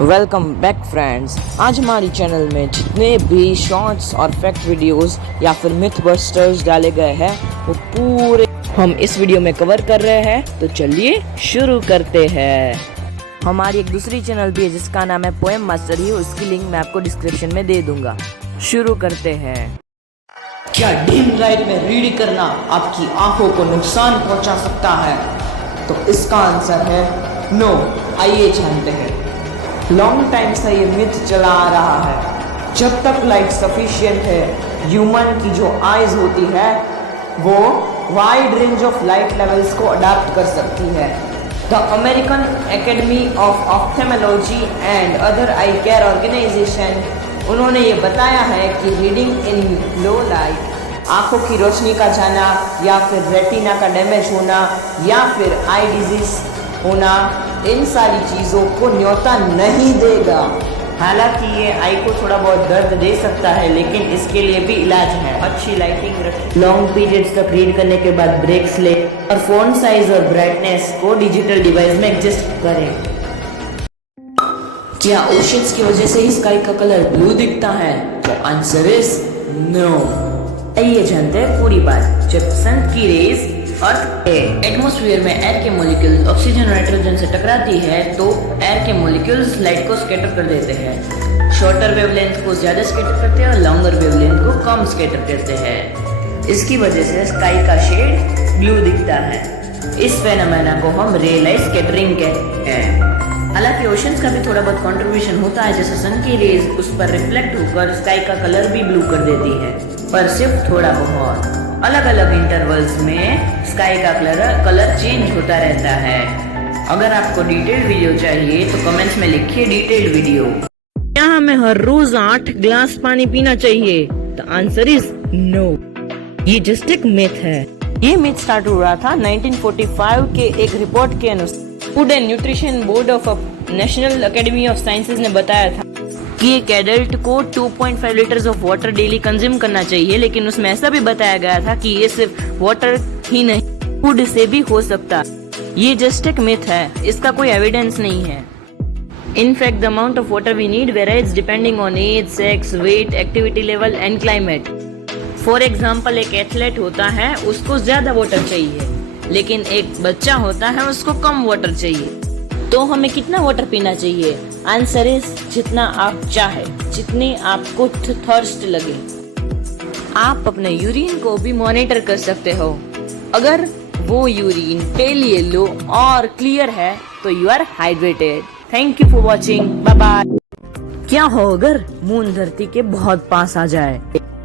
Welcome back friends. आज हमारी channel में जितने भी शॉर्ट्स और फैक्ट वीडियोस या फिर मिथ बस्टर्स डाले गए हैं वो पूरे हम इस वीडियो में कवर कर रहे हैं। तो चलिए शुरू करते हैं। हमारी एक दूसरी चैनल भी है जिसका नाम है पोएम मास्टर ही, उसकी लिंक मैं आपको डिस्क्रिप्शन में दे दूंगा। शुरू करते हैं। क्या डिम लाइट में रीड करना आपकी आंखों को नुकसान पहुंचा सकता है? तो इसका आंसर है नो। आइए जानते हैं। लॉन्ग टाइम से ये मिथ चला आ रहा है, जब तक लाइट सफिशिएंट है ह्यूमन की जो आईज होती है वो wide range of light levels को अडाप्ट कर सकती है। The American Academy of Ophthalmology and other eye care organization उन्होंने ये बताया है कि रीडिंग इन लो लाइट आंखों की रोशनी का जाना या फिर रेटिना का डैमेज होना या फिर आई डिजीज होना, इन सारी चीज़ों को न्योता नहीं देगा। हालांकि ये आई को थोड़ा बहुत दर्द दे सकता है, लेकिन इसके लिए भी इलाज है। अच्छी लाइटिंग रखें, लॉन्ग पीरियड्स तक रीड करने के बाद ब्रेक्स ले और फोन साइज और ब्राइटनेस को डिजिटल डिवाइस में एडजस्ट करें। क्या ओशंस की वजह से ही स्काई का कलर ब्लू दिखता है? तो आंसर इज नो। आइए जानते हैं पूरी बात। जब सन की रेज अर्थ एटमॉस्फेयर में एयर के मॉलिक्यूल्स ऑक्सीजन और नाइट्रोजन से टकराती है तो एयर के मॉलिक्यूल्स लाइट को स्कैटर कर देते हैं। शॉर्टर वेवलेंथ को ज्यादा स्कैटर करते हैं और लॉन्गर वेवलेंथ को कम स्कैटर करते हैं। इसकी वजह से स्काई का शेड ब्लू दिखता है। इस फेनोमेना को हम रे लाइट स्कैटरिंग कहते हैं। हालांकि ओशंस का भी थोड़ा बहुत कंट्रीब्यूशन होता है, जैसे सन की रेज उस पर रिफ्लेक्ट होकर स्काई का कलर भी ब्लू कर देती है, पर सिर्फ थोड़ा बहुत। अलग अलग इंटरवल्स में स्काई का कलर चेंज होता रहता है। अगर आपको डिटेल्ड वीडियो चाहिए तो कमेंट्स में लिखिए डिटेल्ड वीडियो। क्या हमें हर रोज 8 ग्लास पानी पीना चाहिए? तो आंसर इज नो। ये जस्ट एक मिथ है। ये मिथ स्टार्ट हुआ था 1945 के एक रिपोर्ट के अनुसार। Food and nutrition board of national academy of sciences ने बताया था कि एक एडल्ट को 2.5 litres of water daily consume करना चाहिए, लेकिन उसमें ऐसा भी बताया गया था कि ये सिर्फ वाटर ही नहीं, फूड से भी हो सकता। ये जस्ट एक मिथ है, इसका कोई एविडेंस नहीं है। In fact the amount of water we need varies depending on age, sex, weight, activity level and climate. For example, एक एथलेट होता है उसको ज्यादा वाटर चाहिए, लेकिन एक बच्चा होता है उसको कम वाटर चाहिए। तो हमें कितना वाटर पीना चाहिए? आंसर इज जितना आप चाहे, जितने आपको थर्स्ट लगे। आप अपने यूरिन को भी मॉनिटर कर सकते हो। अगर वो यूरिन पेल येलो और क्लियर है तो you are hydrated. Thank you for watching, bye bye. क्या हो अगर मून धरती के बहुत पास आ जाए?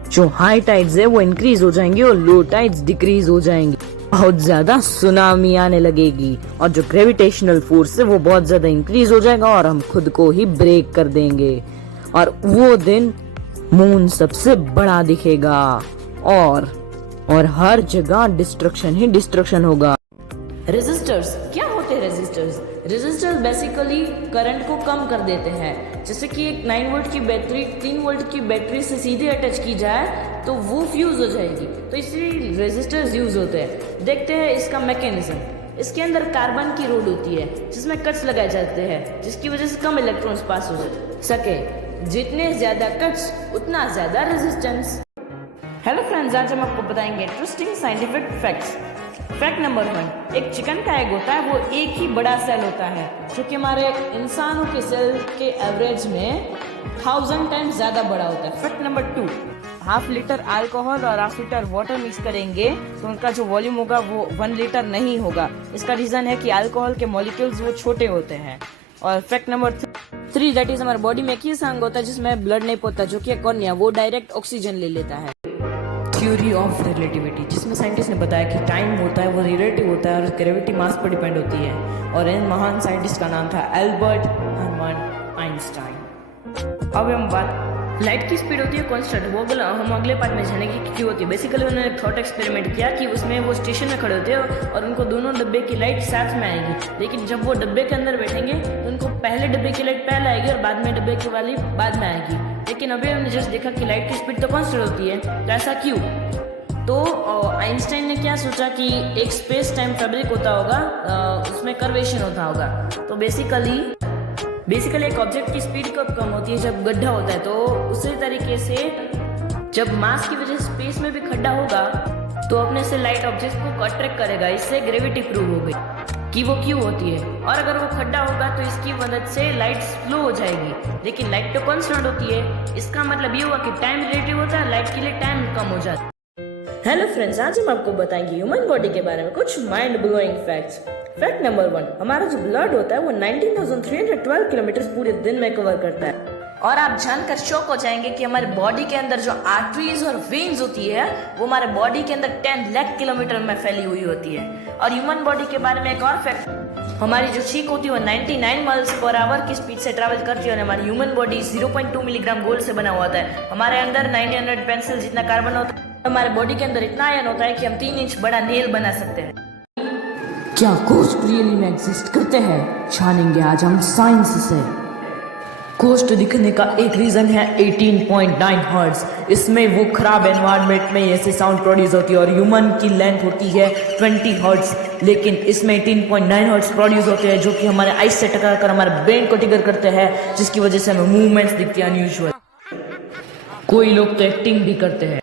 जो हाई टाइड्स है वो इंक्रीज हो जाएंगे और लो टाइड्स डिक्रीज हो जाएंगे। बहुत ज्यादा सुनामी आने लगेगी और जो ग्रेविटेशनल फोर्स है वो बहुत ज्यादा इंक्रीज हो जाएगा और हम खुद को ही ब्रेक कर देंगे और वो दिन मून सबसे बड़ा दिखेगा और हर जगह डिस्ट्रक्शन ही डिस्ट्रक्शन होगा। रेजिस्टर्स क्या होते हैं? रेजिस्टर्स बेसिकली करंट को कम कर देते हैं। जैसे कि एक 9 वोल्ट की बैटरी 3 वोल्ट की बैटरी से सीधे अटैच की जाए तो वो फ्यूज हो जाएगी, तो इसलिए रेजिस्टर्स यूज होते हैं। देखते हैं इसका मैकेनिज्म। इसके अंदर कार्बन की रोड होती है जिसमें कट्स लगाए जाते हैं, जिसकी वजह से कम इलेक्ट्रॉन्स पास हो सके। जितने ज्यादा कट्स उतना ज्यादा रेजिस्टेंस। हेलो फ्रेंड्स, आज हम आपको बताएंगे interesting scientific facts. Fact number 1, एक चिकन का एग होता है वो एक ही बड़ा सेल होता है, जो कि हमारे इंसानों के सेल के एवरेज में 1000 टाइम्स ज्यादा बड़ा होता है। Fact number 2, half litre alcohol और हाफ लीटर वाटर मिक्स करेंगे तो उनका जो वॉल्यूम होगा वो 1 लीटर नहीं होगा। इसका रीजन है कि अल्कोहल के मॉलिक्यूल्स वो छोटे होते हैं। और फैक्ट नंबर 3, दैट इज हमारे बॉडी में एक ही सांग होता है जिसमें ब्लड नहीं होता, जो कि कॉर्निया, वो डायरेक्ट ऑक्सीजन ले लेता है। थ्योरी ऑफ रिलेटिविटी, जिसमें साइंटिस्ट ने बताया कि टाइम होता है वो रिलेटिव होता है और ग्रेविटी मास पर डिपेंड होती है। और इन महान साइंटिस्ट का नाम था एल्बर्ट हर्मन आइंस्टाइन। अब हम बात लाइट की स्पीड होती है कांस्टेंट, वो हम अगले पार्ट में जानेंगे कि क्यों होती है। बेसिकली उन्होंने एक थॉट एक्सपेरिमेंट किया कि उसमें वो स्टेशन में खड़े होते हैं और उनको दोनों डब्बे की लाइट साथ में आएगी, लेकिन जब वो डब्बे के अंदर बैठेंगे तो उनको पहले डब्बे की लाइट पहले आएगी और बाद में डब्बे की वाली बाद में आएगी। लेकिन अभी हमने जस्ट देखा कि लाइट की स्पीड तो कांस्टेंट होती है, तो ऐसा क्यों? तो आइंस्टाइन ने क्या सोचा कि एक स्पेस टाइम फैब्रिक होता होगा, उसमें कर्वेशन होता होगा। तो बेसिकली बेसिकली एक ऑब्जेक्ट की स्पीड कब कम होती है, जब गड्ढा होता है। तो उसी तरीके से जब मास की वजह से स्पेस में भी खड्डा होगा तो अपने से लाइट ऑब्जेक्ट को अट्रैक्ट करेगा। इससे ग्रेविटी प्रूव हो गई कि वो क्यों होती है। और अगर वो खड्डा होगा तो इसकी मदद से लाइट स्लो हो जाएगी, लेकिन लाइट तो कांस्टेंट होती है। इसका मतलब ये हुआ कि टाइम रिलेटिव होता है, लाइट के लिए टाइम कम हो जाता है। हेलो फ्रेंड्स, आज हम आपको बताएंगे ह्यूमन बॉडी के बारे में कुछ mind blowing facts. Fact number 1, हमारा जो ब्लड होता है वो 19,312 किलोमीटर पूरे दिन में कवर करता है। और आप जानकर शॉक हो जाएंगे कि हमारे बॉडी के अंदर जो आर्टरीज और वेन्स होती है वो हमारे बॉडी के अंदर 10 लाख किलोमीटर में फैली हुई होती है। और ह्यूमन बॉडी के बारे में एक और फैक्ट, हमारी जो चीक होती है वो 99 माइल्स पर आवर की स्पीड से ट्रैवल करती है। और हमारी ह्यूमन बॉडी 0.2 मिलीग्राम गोल्ड से बना हुआ होता है। हमारे अंदर 900 पेंसिल जितना कार्बन होता है। हमारे बॉडी के अंदर इतना आयन होता है कि हम 3 इंच बड़ा नेल बना सकते हैं। क्या घोस्ट रियली में एग्जिस्ट करते हैं, जानेंगे आज हम साइंस से। घोस्ट दिखने का एक रीजन है 18.9 हर्ट्ज। इसमें वो खराब एनवायरनमेंट में ऐसे साउंड प्रोड्यूस होती है। और ह्यूमन की लेंथ होती है 20 हर्ट्ज, लेकिन इसमें 18.9 हर्ट्ज प्रोड्यूस होते हैं, जो कि हमारे आइस से टकराकर हमारे ब्रेन को ट्रिगर करते हैं, जिसकी वजह से हमें मूवमेंट्स दिखती है अनयूजुअल। कोई लोग तो एक्टिंग भी करते हैं।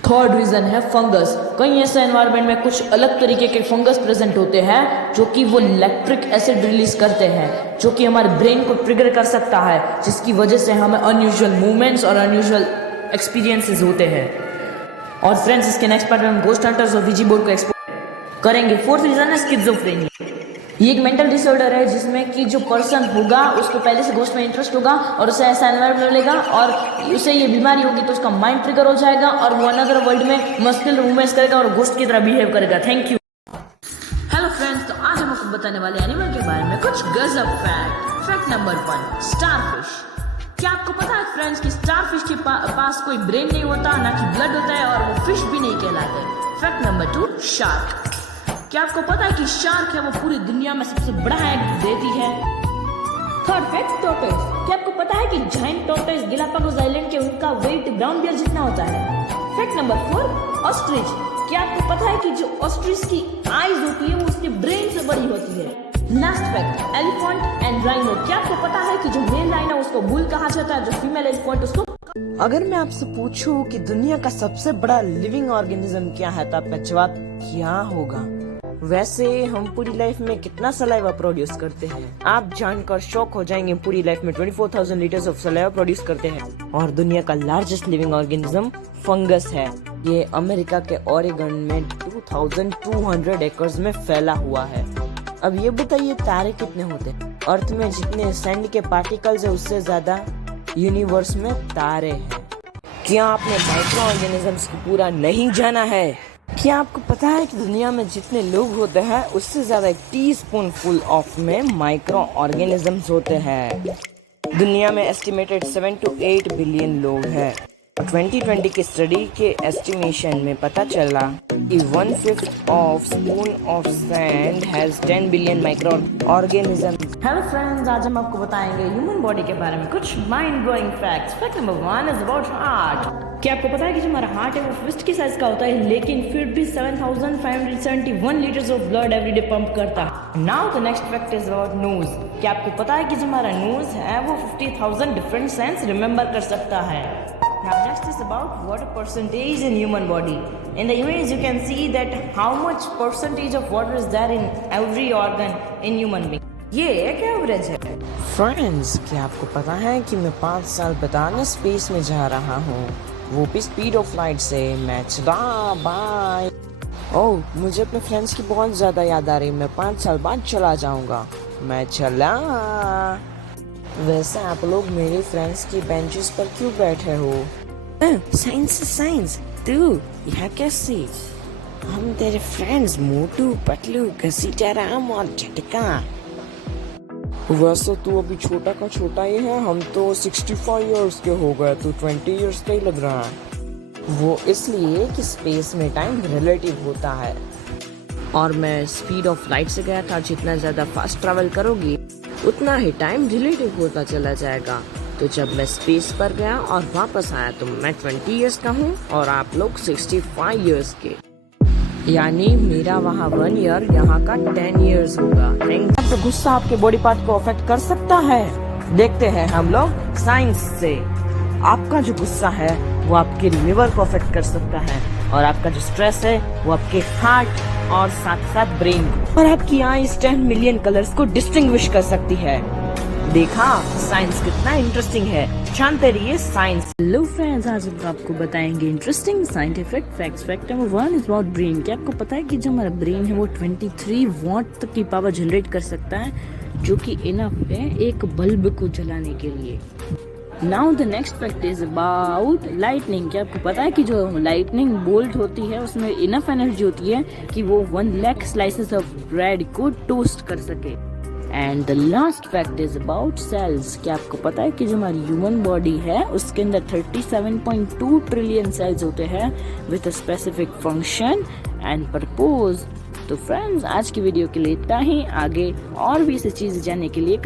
थर्ड रीजन है फंगस। कई ऐसे एनवायरनमेंट में कुछ अलग तरीके के फंगस प्रेजेंट होते हैं, जो कि वो इलेक्ट्रिक एसिड रिलीज करते हैं, जो कि हमारे ब्रेन को ट्रिगर कर सकता है, जिसकी वजह से हमें अनयूजुअल मूवमेंट्स और अनयूजुअल एक्सपीरियंसेस होते हैं। और फ्रेंड्स, इसके नेक्स्ट पार्ट में हम गोस्ट हंटर्स और विजी बोर्ड को एक्सप्लोर करेंगे। फोर्थ रीजन है स्किज़ोफ्रेनिया। ये एक मेंटल डिसऑर्डर है जिसमें कि जो पर्सन होगा उसको पहले से घोस्ट में इंटरेस्ट होगा और उसे ऐसा एनवायरनमेंट मिलेगा और उसे ये बीमारी होगी तो उसका माइंड ट्रिगर हो जाएगा और वो अनदर वर्ल्ड में मस्कुलर मूवमेंट्स करेगा और घोस्ट की तरह बिहेव करेगा। Thank you. हेलो फ्रेंड्स, तो आज हम आपको बताने वाले एनिमल के बारे में कुछ गजब फैक्ट। Fact number 1, starfish. क्या आपको पता है फ्रेंड्स कि स्टारफिश के पास कोई ब्रेन नहीं होता, ना कि ब्लड होता है, और वो फिश भी नहीं कहलाते। Fact number 2, shark. क्या आपको पता है कि शार्क है वो पूरी दुनिया में सबसे बड़ा एग देती है। Third fact, tortoise. क्या आपको पता है कि जायंट टॉर्टोइज गैलापागोस आइलैंड के उनका वेट ब्राउन बियर जितना होता है। Fact number 4, ostrich. क्या आपको पता है कि जो ऑस्ट्रिच की आईज होती है वो उसके ब्रेन से बड़ी होती है। Last fact, elephant and rhino. क्या आपको पता है कि जो मेल राइनो उसको बुल कहा जाता है, जो फीमेल एलिफेंट उसको। अगर मैं आपसे पूछूं कि दुनिया का सबसे बड़ा लिविंग ऑर्गेनिज्म क्या है, तो आपका जवाब क्या होगा? वैसे हम पूरी लाइफ में कितना सलाइवा प्रोड्यूस करते हैं, आप जानकर शॉक हो जाएंगे। पूरी लाइफ में 24,000 लीटर्स ऑफ सलाइवा प्रोड्यूस करते हैं। और दुनिया का लार्जेस्ट लिविंग ऑर्गेनिज्म फंगस है। ये अमेरिका के ओरेगन में 2200 एकर्स में फैला हुआ है। अब ये बताइए, तारे कितने होते हैं? अर्थ में जितने सैंड के पार्टिकल्स है उससे ज्यादा यूनिवर्स में तारे हैं। क्या आपने माइक्रो ऑर्गेनिजम्स को पूरा नहीं जाना है? क्या आपको पता है कि दुनिया में जितने लोग होते हैं उससे ज्यादा 1 टीस्पून फुल ऑफ में माइक्रो ऑर्गेनिजम्स होते हैं। दुनिया में एस्टिमेटेड 7 to 8 बिलियन लोग हैं। 2020 की स्टडी के एस्टिमेशन में पता चला कि 1/5 of spoon of sand has 10 billion micro organism. Hello friends, आज हम आपको बताएंगे ह्यूमन बॉडी के बारे में कुछ mind blowing facts. Fact number 1 is about heart. क्या आपको पता है कि जो हमारा हार्ट है वो फिस्ट की साइज का होता है, लेकिन फिर भी 7,571 litres of blood everyday pump करता है। Now the next fact is about nose. क्या आपको पता है कि जो हमारा नोज है वो 50,000 डिफरेंट सेंस रिमेंबर कर सकता है। Now next is about water percentage in human body. In the image you can see that how much percentage of water is there in every organ in human being. ये एक average है। Friends, क्या आपको पता है कि मैं 5 साल बताने स्पेस में जा रहा हूँ, वो भी स्पीड ऑफ लाइट से। मैं चला, बाय। ओह, मुझे अपने फ्रेंड्स की बहुत ज्यादा याद आ रही। मैं 5 साल बाद चला जाऊंगा। मैं चला। वैसे आप लोग मेरे फ्रेंड्स की बेंचेस पर क्यों बैठे हो? साइंस तू यहाँ कैसे? हम तेरे फ्रेंड्स मोटू, पतलू, घसीटा राम और झटका। वैसे तू अभी छोटा का छोटा ही है, हम तो 65 इयर्स के हो गए, तू 20 इयर्स का ही लग रहा है। वो इसलिए कि स्पेस में टाइम रिलेटिव होता है और मैं स्पीड ऑफ लाइट से गया था। जितना ज्यादा फास्ट ट्रैवल करोगी उतना ही टाइम रिलेटिव होता चला जाएगा। तो जब मैं स्पेस पर गया और वापस आया तो मैं 20 इयर्स का हूँ और आप लोग 65 इयर्स के। यानी मेरा वहाँ 1 ईयर, यहाँ का 10 ईयर्स होगा। तो गुस्सा आपके बॉडी पार्ट को अफेक्ट कर सकता है। देखते हैं हम लोग साइंस से। आपका जो गुस्सा है वो आपके लिवर को अफेक्ट कर सकता है, और आपका जो स्ट्रेस है वो आपके हार्ट और साथ साथ ब्रेन को, और आपकी आईज 10 मिलियन कलर्स को डिस्टिंग्विश कर सकती है। देखा, साइंस कितना इंटरेस्टिंग है। जानते रहिए साइंस। हेलो फ्रेंड्स, आज हम आपको बताएंगे interesting scientific facts. Fact number 1 is about brain. क्या आपको पता है कि जो हमारा ब्रेन है वो 23 वॉट तक की पावर जनरेट कर सकता है, जो कि इनफ है एक बल्ब को जलाने के लिए। Now the next fact is about lightning. क्या आपको पता है कि जो लाइटनिंग बोल्ट होती है उसमें इनफ एनर्जी होती है कि वो 1 लाख स्लाइसेस ऑफ ब्रेड को टोस्ट कर सके। And the last fact is about cells. क्या आपको पता है कि जो हमारी ह्यूमन बॉडी है उसके अंदर 37.2 ट्रिलियन सेल्स होते हैं with a specific function and purpose. तो फ्रेंड्स, आज की वीडियो के लिए इतना ही। आगे और भी ऐसी चीजें जानने के लिए